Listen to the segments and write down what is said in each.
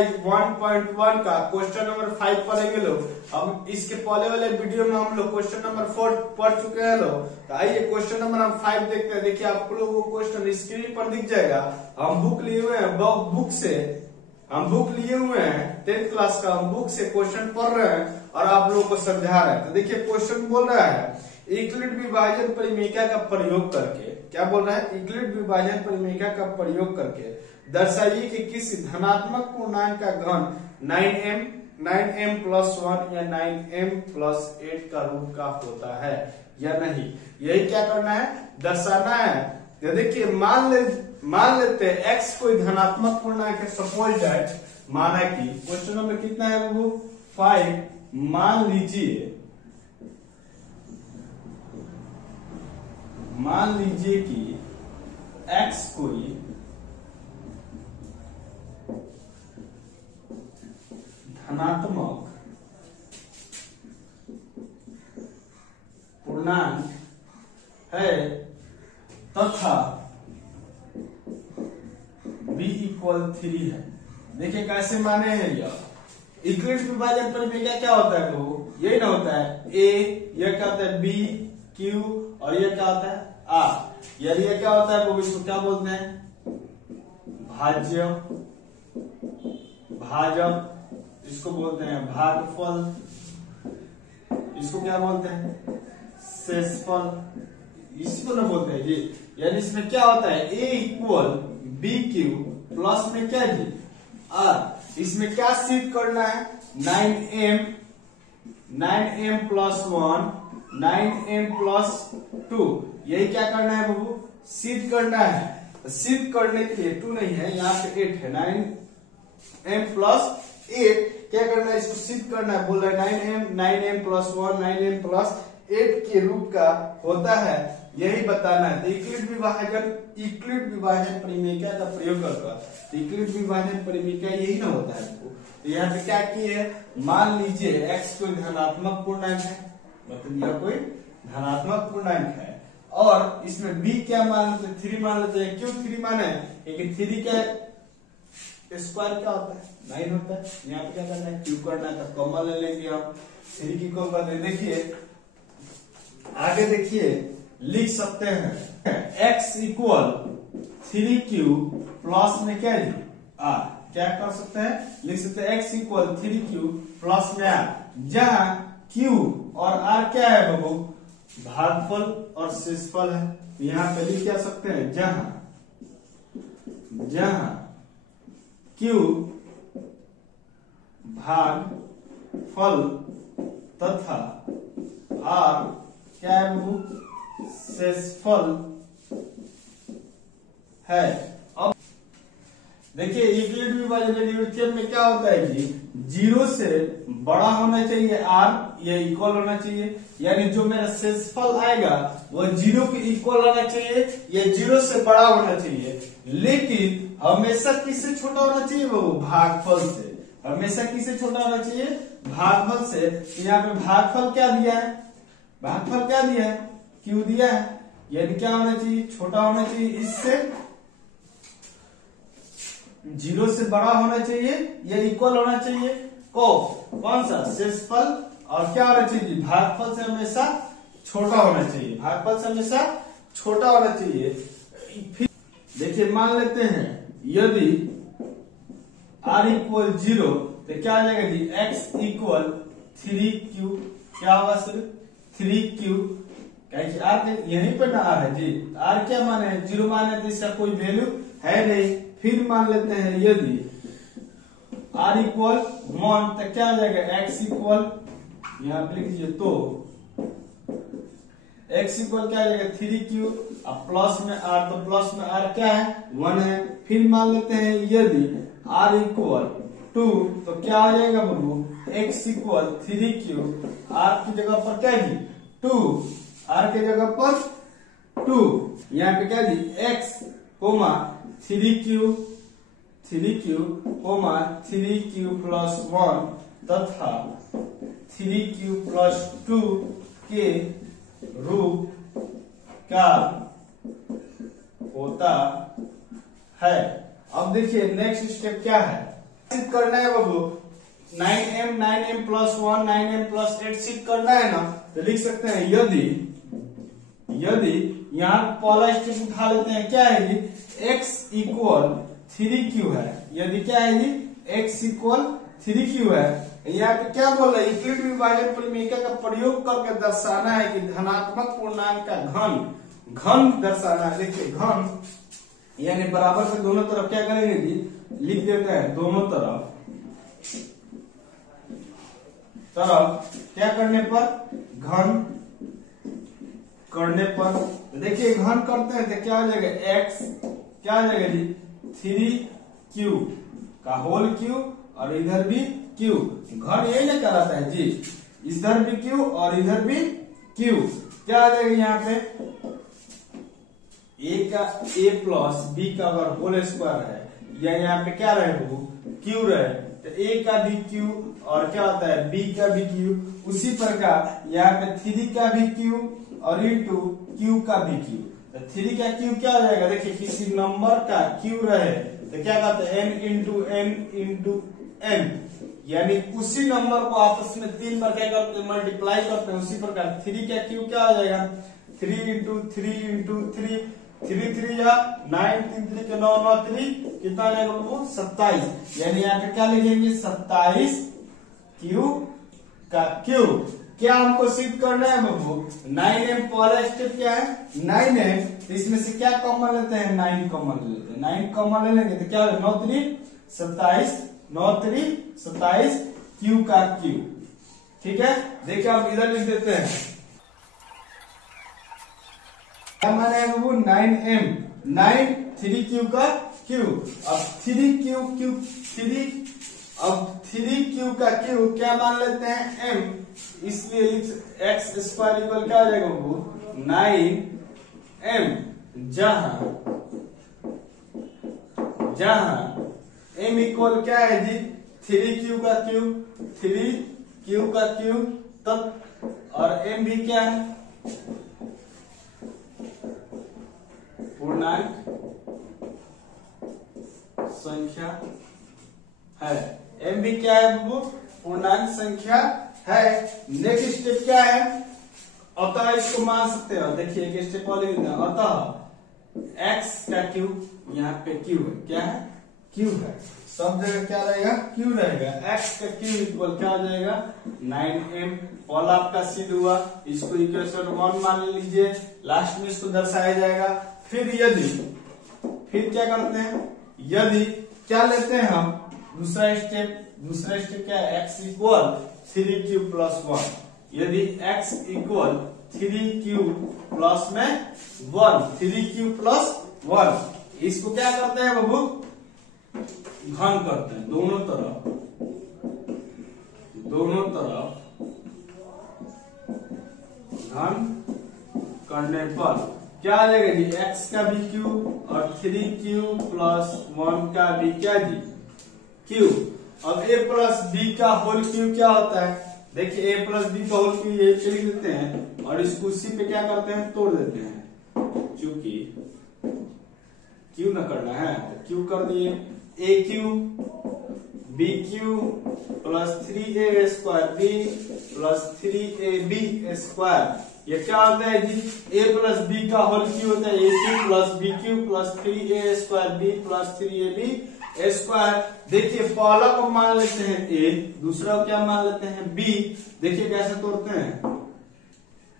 Exercise 1.1 का question number 5 पढ़ेंगे लोग। अब इसके पहले वाले वीडियो में हम लोग क्वेश्चन नंबर 4 पढ़ चुके हैं लोग। तो आइए क्वेश्चन नंबर हम 5 देखते हैं। देखिए आप लोग वो क्वेश्चन स्क्रीन पर दिख जाएगा। हम बुक लिए हुए हैं, बुक लिए हुए हैं 10th क्लास का। हम बुक से क्वेश्चन पढ़ रहे हैं और आप लोगों को समझा रहे हैं। तो देखिए क्वेश्चन बोल रहा है यूक्लिड विभाजन परिमेयिका का प्रयोग करके, क्या बोल रहा है, यूक्लिड विभाजन परिमेयिका का प्रयोग करके दर्शाइए कि किसी धनात्मक पूर्णांक का घन 9m प्लस 1 या 9m प्लस 8 का रूट का होता है या नहीं। यही क्या करना है, दर्शाना है। तो देखिए मान लेते हैं x कोई धनात्मक पूर्णांक है। सपोज दैट, माना कि क्वेश्चन नंबर कितना है वो 5। मान लीजिए कि x कोई धनात्मक पूर्णांक है तथा b = 3 है। देखिए कैसे माने हैं यह यूक्लिड विभाजन परिमेयिका क्या होता है वो, यही ना होता है a, यह क्या होता है b, q और यह क्या होता है r। यानी यह क्या होता है वो, इसको क्या बोलते हैं, भाजक, इसको बोलते हैं भागफल, इसको क्या बोलते हैं, शेषफल, इसी को ना बोलते हैं जी। यानी इसमें क्या होता है a = bq प्लस में क्या जी r। इसमें क्या सिद्ध करना है, 9m प्लस 1 9m प्लस 2, यही क्या करना है बाबू, सिद्ध करना है। सिद्ध करने के लिए 2 नहीं है, यहाँ पे 8 है। 9m प्लस 8 क्या करना है, इसको सिद्ध करना है। बोल रहा है 9m प्लस 1 9m प्लस 8 के रूप का होता है, यही बताना है। यूक्लिड विभाजन परिमेयिका का प्रयोग करके यूक्लिड विभाजन परिमेयिका यही ना होता है। तो यहाँ पे क्या किए, मान लीजिए x कोई धनात्मक पूर्णांक है, मतलब यह कोई धनात्मक पूर्णांक है और इसमें b क्या मान लेते हैं, 3 मान लेते हैं। क्यों 3 माने, क्योंकि 3 का स्क्वायर क्या होता है, 9 होता है। यहाँ पे क्या करना है, क्यूब करना है। तो कॉमन ले लेंगे हम, 3 की कॉमन। देखिए आगे देखिए लिख सकते हैं x = 3q प्लस में क्या है r। क्या कर सकते हैं, लिख सकते हैं x = 3q प्लस में r, जहां q और r क्या है बाबू, भागफल और शेषफल है। यहाँ पे लिख क्या सकते हैं, जहां q भागफल तथा r क्या है बाबू, शेषफल है। अब देखिए यूक्लिड विभाजन में क्या होता है जी, 0 से बड़ा होना चाहिए r, ये इक्वल होना चाहिए। यानी जो मेरा शेषफल आएगा वो 0 के इक्वल होना चाहिए, ये 0 से बड़ा होना चाहिए। लेकिन हमेशा किससे छोटा होना चाहिए वो, भागफल से। हमेशा किससे छोटा होना चाहिए, भागफल से। यहाँ पे भागफल क्या दिया है, भागफल क्या दिया है, q दिया है। यानी क्या होना चाहिए, छोटा होना चाहिए इससे, 0 से बड़ा होना चाहिए, ये इक्वल होना चाहिए कौन सा, शेषफल। और क्या होना चाहिए, भागफल से हमेशा छोटा होना चाहिए, भागफल से हमेशा छोटा होना चाहिए। फिर देखिए मान लेते हैं यदि r = 0 तो क्या आ जाएगा जी, x = 3q, क्या होगा सर, 3q। r यहीं पर ना r है जी, r क्या माने है, 0 माने तो इसका कोई वैल्यू है नहीं। फिर मान लेते हैं यदि r = 1 तो क्या आ जाएगा, x = यहाँ पे लिख दीजिए, तो x = क्या आ जाएगा 3q और प्लस में r, तो प्लस में r क्या है, 1 है। फिर मान लेते हैं यदि r = 2 तो क्या आ जाएगा बाबू, x = 3q, r की जगह पर क्या है 2, r की जगह पर 2। यहाँ पे क्या जी, x, 3q 3q प्लस 1 तथा 3q प्लस 2 के रूप का होता है। अब देखिए नेक्स्ट स्टेप क्या है, सिद्ध करना है बाबू 9m प्लस 1 9m प्लस 8 सिद्ध करना है ना, तो लिख सकते हैं यदि यहाँ पहला स्टेप उठा लेते हैं, क्या है जी x इक्वल 3q है। यदि क्या है जी x इक्वल 3q है, यहाँ पे क्या बोल रहा है यूक्लिड विभाजन परिमेय का प्रयोग करके दर्शाना है कि धनात्मक पूर्णांक का घन दर्शाना है। देखिए घन यानी बराबर से दोनों तरफ क्या करेंगे जी, लिख देते हैं दोनों तरफ क्या करने पर, घन करने पर, देखिए घन करते हैं तो क्या हो जाएगा x, क्या हो जाएगा जी 3q का होल q और इधर भी q। घन यही ना कराता है जी, इधर भी q और इधर भी q। क्या आ जाएगा यहाँ पे a का a प्लस b का अगर होल स्क्वायर है, या यहाँ पे क्या रहे वो q रहे, तो a का भी q और क्या होता है b का भी q। उसी प्रकार यहाँ पे 3 का भी q और इंटू q का भी q। तो 3 का q क्या हो जाएगा, देखिए किसी नंबर का q रहे तो क्या कहते हैं n इंटू n, यानी उसी नंबर को आपस में 3 बार क्या करते हैं मल्टीप्लाई करते हैं। उसी प्रकार 3 का q क्या हो जाएगा 3 इंटू 3 इंटू 3, 3 3 या 9, 3 3 के 9 9 3 कितना आ जाएगा वो 27। यानी यहाँ पे क्या लिखेंगे 27 q का q। क्या हमको सिद्ध करना है बाबू 9m, पहला स्टेप क्या है 9m, तो इसमें से क्या कॉमन लेते हैं 9 कॉमन लेते हैं, 9 कॉमन ले लेंगे तो क्या होगा 9 3 27, 9 3 27 q का q। ठीक है, देखिए आप इधर लिख देते हैं, क्या माना है बाबू 9m 9 3q का q। अब 3q का q क्या मान लेते हैं m, इसलिए x स्क्वायर इक्वल क्या हो जाएगा बाबू 9m, जहां m इक्वल क्या है जी 3q का q तब, और m भी क्या है पूर्णांक संख्या है, m भी क्या है बाबू पूर्णांक संख्या है। नेक्स्ट स्टेप क्या है, अतः इसको मान सकते हो, देखिए एक स्टेप और लिख देते हैं, अतः x का q यहाँ पे q है, क्या है q है, सब जगह क्या रहेगा q रहेगा। x का q इक्वल क्या हो जाएगा 9m, पहला आपका सिद्ध हुआ, इसको इक्वेशन 1 मान लीजिए, लास्ट में इसको दर्शाया जाएगा। फिर क्या करते हैं, यदि क्या लेते हैं हम दूसरा स्टेप क्या है x इक्वल 3q प्लस 1, यदि x इक्वल 3q प्लस में 1, 3q प्लस 1, इसको क्या करते हैं बाबू घन करते हैं दोनों तरफ घन करने पर क्या आ जाएगा जी x का भी q और 3q प्लस 1 का भी क्या जी q। अब a प्लस b का होल q क्या होता है, देखिए a प्लस b का होल q ये लिख देते हैं और इसको उसी पे क्या करते हैं तोड़ देते हैं, क्योंकि q न करना है तो q कर दिए aq bq plus 3a square b plus 3ab square, ये क्या होता है जी a प्लस b का होल q होता है aq plus bq plus 3a square b plus 3ab square. देखिए पहला को मान लेते हैं a, दूसरा को क्या मान लेते हैं b। देखिए कैसे तोड़ते हैं,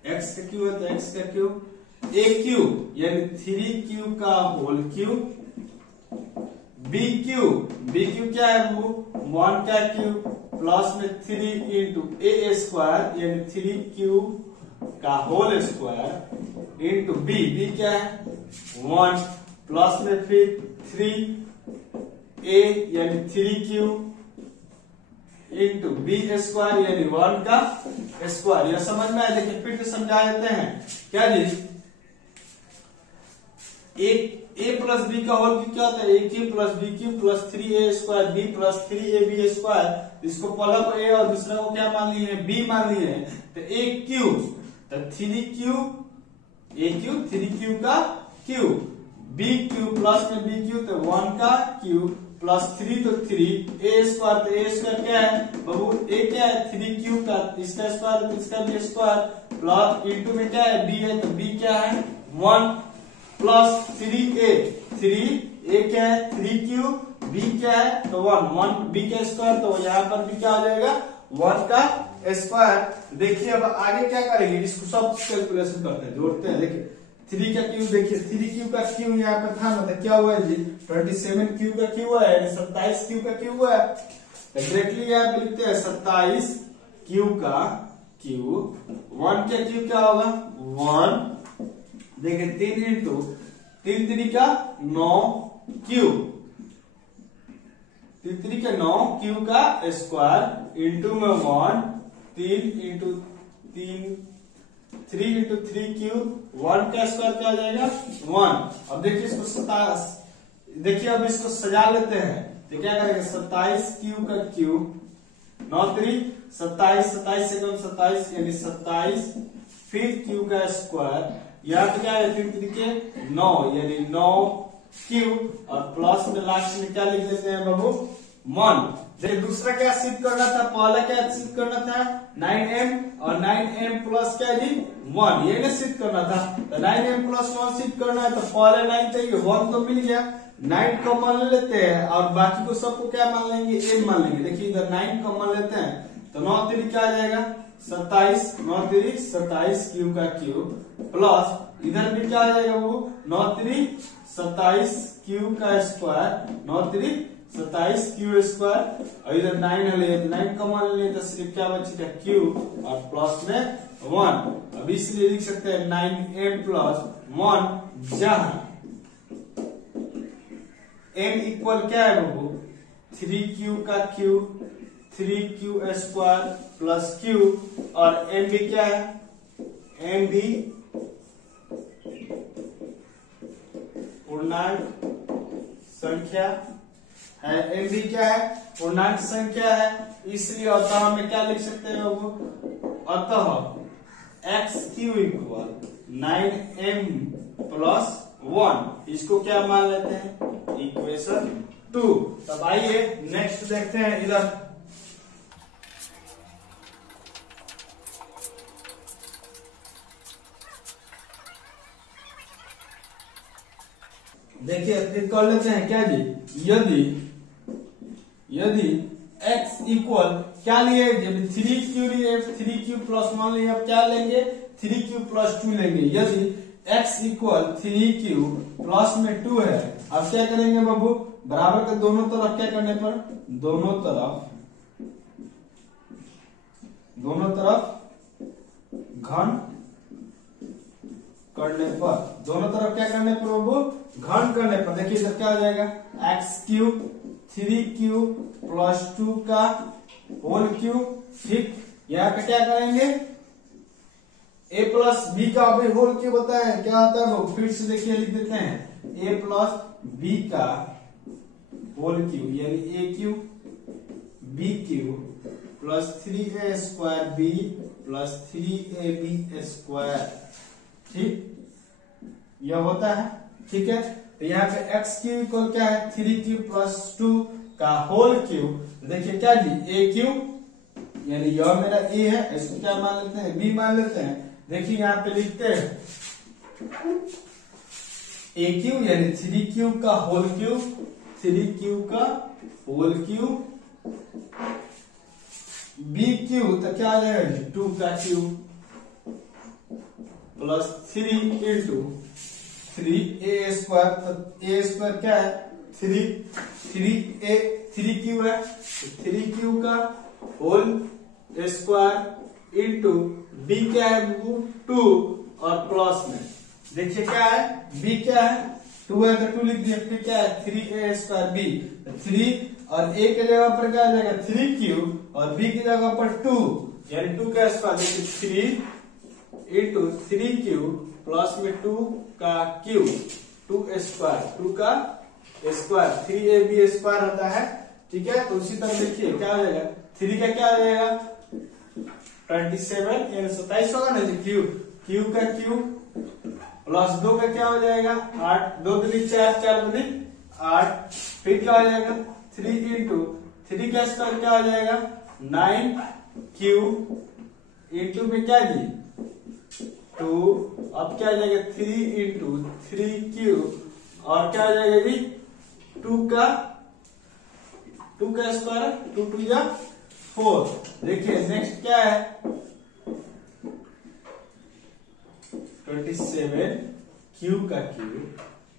x का q है तो x का q aq यानी 3q का होल q, bq क्या है वो 1 का q प्लस में 3 इंटू a स्क्वायर यानी 3q का होल स्क्वायर इंटू b क्या है 1 प्लस में फिर 3a यानी 3q इंटू b स्क्वायर यानी 1 का स्क्वायर। यह समझ में आया, लेकिन फिर से समझा देते हैं क्या जी a प्लस b का होल क्या होता है aq plus bq plus 3a square b plus 3ab square. इसको पहला को a और दूसरा को क्या मान लिए हैं b मान लिए हैं, तो aq तो 3q का q bq प्लस में bq तो 1 का q प्लस 3 तो 3 ए स्क्वायर, तो ए स्क्वायर क्या है बाबू, ए क्या है 3 क्यू का, इसका स्क्वायर तो इसका भी स्क्वायर, प्लस इंटू में क्या है बी है, तो बी क्या है 1 प्लस 3a, 3a क्या है 3q, b क्या है तो 1 b का स्क्वायर, तो यहाँ पर भी क्या हो जाएगा 1 का स्क्वायर। देखिए अब आगे क्या करेंगे, इसको सब कैलकुलेशन करते हैं, जोड़ते हैं। देखिए 3 का क्यू, देखिए 3q का क्यू यहाँ पे था ना, तो क्या हुआ है जी 27q का क्यू है, यानी 27q का क्यू है। डायरेक्टली यहाँ पे लिखते हैं 27q का क्यू, 1 का क्यू क्या होगा 1, देखिए 3 इंटू 3 3 का 9 क्यू, 3 3 का 9 क्यू का स्क्वायर इंटू में 1, 3 इंटू 3 इंटू 3 क्यू, 1 का स्क्वायर क्या आ जाएगा 1। अब देखिए इसको देखिए अब इसको सजा लेते हैं, तो क्या करेंगे 27q का क्यू, 9 3 27, 27 से कम 27 यानी 27, फिर क्यू का स्क्वायर, यहाँ पे क्या है 3 3 के 9 यानी 9q, और प्लस में लास्ट में क्या लिख देते हैं बाबू 1। देखिए दूसरा क्या सिद्ध करना था, पहला क्या सिद्ध करना था 9m, और 9m प्लस क्या जी 1, ये ना सिद्ध करना था, तो 9m प्लस 1 सिद्ध करना है, तो पहले 9 चाहिए 1 तो मिल गया, 9 कॉमन ले लेते हैं और बाकी को सबको क्या मान लेंगे m मान लेंगे। देखिए इधर 9 कॉमन लेते हैं, तो 9 3 क्या आ जाएगा 27, 9 3 27 क्यू का क्यू, प्लस इधर भी क्या आ जाएगा वो 9 3 27 क्यू का स्क्वायर, 9 3 27 क्यू स्क्वायर, और इधर 9 ले तो 9 कॉमन ले तो सिर्फ क्या बचेगा क्यू, और प्लस में 1। अब इसलिए लिख सकते हैं 9m प्लस 1, जहां m इक्वल क्या है बाबू 3q का Q, 3q square plus q, और m भी क्या है m भी पूर्णांक संख्या है, m भी क्या है पूर्णांक संख्या है, इसलिए अतः में क्या लिख सकते हैं बाबू, अतः xq इक्वल 9m प्लस 1, इसको क्या मान लेते हैं इक्वेशन 2। तब आइए नेक्स्ट देखते हैं इधर, देखिए फिर कर लेते हैं क्या जी, यदि x इक्वल क्या लिए, जब 3q लिए 3q प्लस 1 लिए, अब क्या लेंगे 3q प्लस 2 लेंगे। यदि x इक्वल 3q प्लस में 2 है, अब क्या करेंगे बाबू बराबर के दोनों तरफ क्या करने पर, दोनों तरफ घन करने पर, दोनों तरफ क्या करने पर बाबू घन करने पर, देखिए इधर क्या हो जाएगा x क्यूब 3q प्लस 2 का होल क्यूब, ठीक। यहाँ पे क्या करेंगे a प्लस बी का अभी होल क्यूब होता है, क्या होता है वो फिर से देखिए लिख देते हैं a प्लस बी का होल क्यूब, यानी a cube b cube plus 3a square b plus 3ab square, ठीक यह होता है, ठीक है। तो यहाँ पे x क्यूब इक्वल क्या है 3q प्लस 2 का होल क्यूब, देखिए क्या जी a क्यूब, यानी यह मेरा a है, इसको क्या मान लेते हैं b मान लेते हैं। देखिए यहाँ पे लिखते हैं a क्यूब यानी 3q का होल क्यूब, 3q का होल क्यूब, b क्यूब तो क्या आ जाएगा 2 का cube plus 3 into 3a square, तो a स्क्वायर क्या है 3q है, 3q का होल स्क्वायर इंटू b क्या है 2, और प्लस में देखिए क्या है b क्या है 2 है तो 2 लिख दिया, फिर क्या है 3a स्क्वायर b, 3 और a के जगह पर क्या आ जाएगा 3q और b की जगह पर 2 यानी 2 का स्क्वायर, देखिए 3 इंटू 3q प्लस में 2 का क्यूब, 2 स्क्वायर, 2 का स्क्वायर 3ab स्क्वायर होता है, ठीक है। तो उसी तरह देखिए क्या हो जाएगा 3 का क्या आ जाएगा 27 यानी 27 होगा ना, क्यूब का क्यूब प्लस 2 का क्या हो जाएगा 8, 2 दूनी 4, 4 दूनी 8, फिर क्या हो जाएगा 3 इंटू 3 का स्क्वायर क्या हो जाएगा 9 इंटू में क्या जी 2, अब क्या हो जाएगा 3 इंटू 3 और क्या हो जाएगा जी 2 का स्क्वायर 2 2 या 4। देखिए नेक्स्ट क्या है 27 क्यू का क्यूब,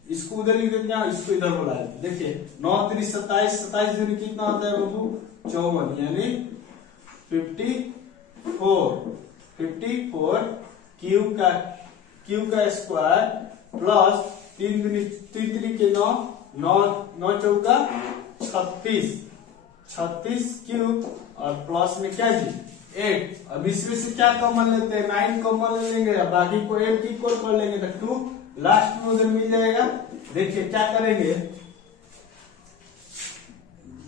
इसको उधर लिख देते हैं, इसको इधर बोला है। देखिए 9 3 27, 27 दूनी कितना होता है बाबू 54, यानी 54 क्यू का स्क्वायर प्लस 3 दूनी 3 के 9 चौका 36 क्यूब और प्लस में क्या जी 8। अब इसमें से क्या कॉमन लेते हैं 9 कॉमन ले लेंगे, बाकी को 8 की इक्वल कर लेंगे तो 2 लास्ट में उधर मिल जाएगा। देखिए क्या करेंगे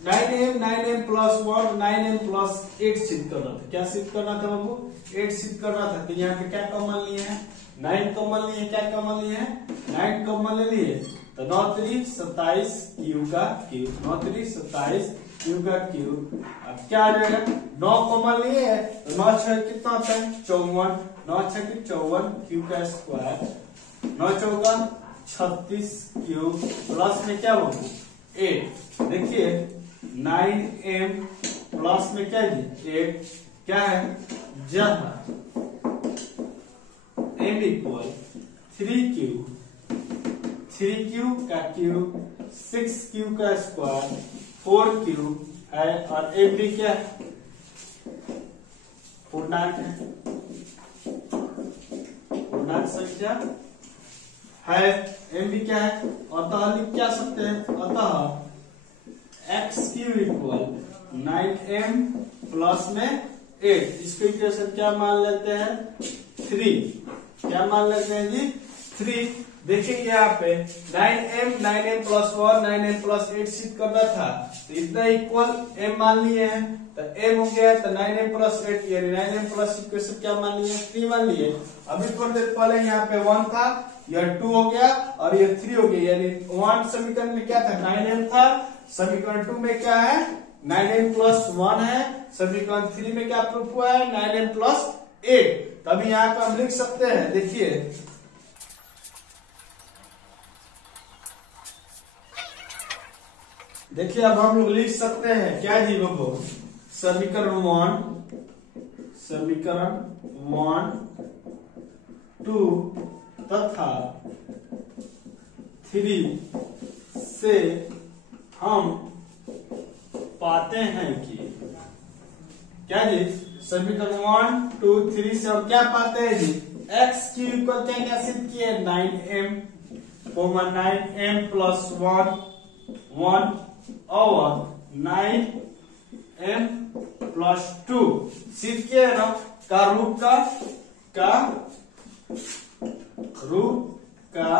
9m प्लस 1 9m प्लस 8 सिद्ध करना था। क्या सिद्ध करना था बाबू 8 सिद्ध करना था। तो यहाँ पे क्या कॉमन लिए हैं 9 कॉमन लिए, क्या कॉमन लिए हैं 9 कॉमन ले लिए, तो 9 3 27 क्यू का क्यूब 9 3 27 क्यू का क्यूब। अब क्या आ जाएगा 9 कॉमन लिए है तो 9 6 कितना होता है 54, 9 6 की 54 क्यू का स्क्वायर 9 चौका 36 क्यूब प्लस में क्या होगा 8। देखिए 9m प्लस में क्या है 8 क्या है जहां m इक्वल 3 का क्यूब 6 क्यू का स्क्वायर 4 क्यूब है और m भी क्या है पूर्णांक है, पूर्णांक संख्या है। m भी क्या है अतः लिख क्या सकते हैं अतः x cube equal 9m plus में 8, इसको इक्वेशन क्या मान लेते हैं 3, क्या मान लेते हैं जी 3। देखिए यहाँ पे 9m प्लस 1 9m प्लस 8 सिद्ध करना था तो इतना इक्वल m मान लिए हैं, तो m हो गया तो 9m प्लस 8 यानी 9m प्लस इक्वेशन क्या मान लिए 3 मान लिए। अभी थोड़ी देर पहले यहाँ पे 1 था, यह 2 हो गया और यह 3 हो गया, यानी 1 समीकरण में क्या था 9m था, समीकरण 2 में क्या है 9m प्लस 1 है, समीकरण 3 में क्या प्रूफ हुआ है 9m प्लस 8। तभी यहाँ पे हम लिख सकते हैं। देखिए अब हम लोग लिख सकते हैं क्या जी बाबू समीकरण 1 2 तथा 3 से हम पाते हैं कि क्या जी समीकरण 1 2 3 से हम क्या पाते हैं जी x की इक्वल क्या सिद्ध किए 9m 9m प्लस 1 और 9m प्लस 2 सिद्ध किया है ना, का रूप का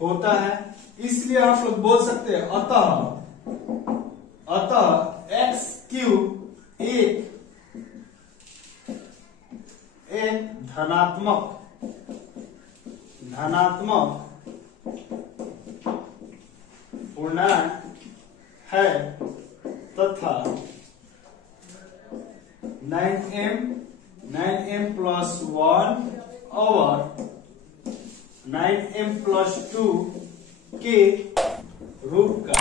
होता है, इसलिए आप लोग बोल सकते हैं अतः x क्यूब एक धनात्मक पूर्णांक है तथा 9m प्लस 1 और 9m प्लस 2 के रूप का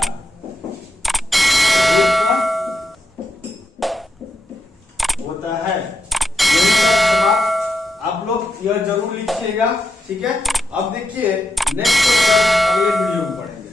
होता है। यही समाप्त। आप लोग यह जरूर लिखिएगा, ठीक है। अब देखिए नेक्स्ट क्वेश्चन अगले वीडियो में पढ़ेंगे।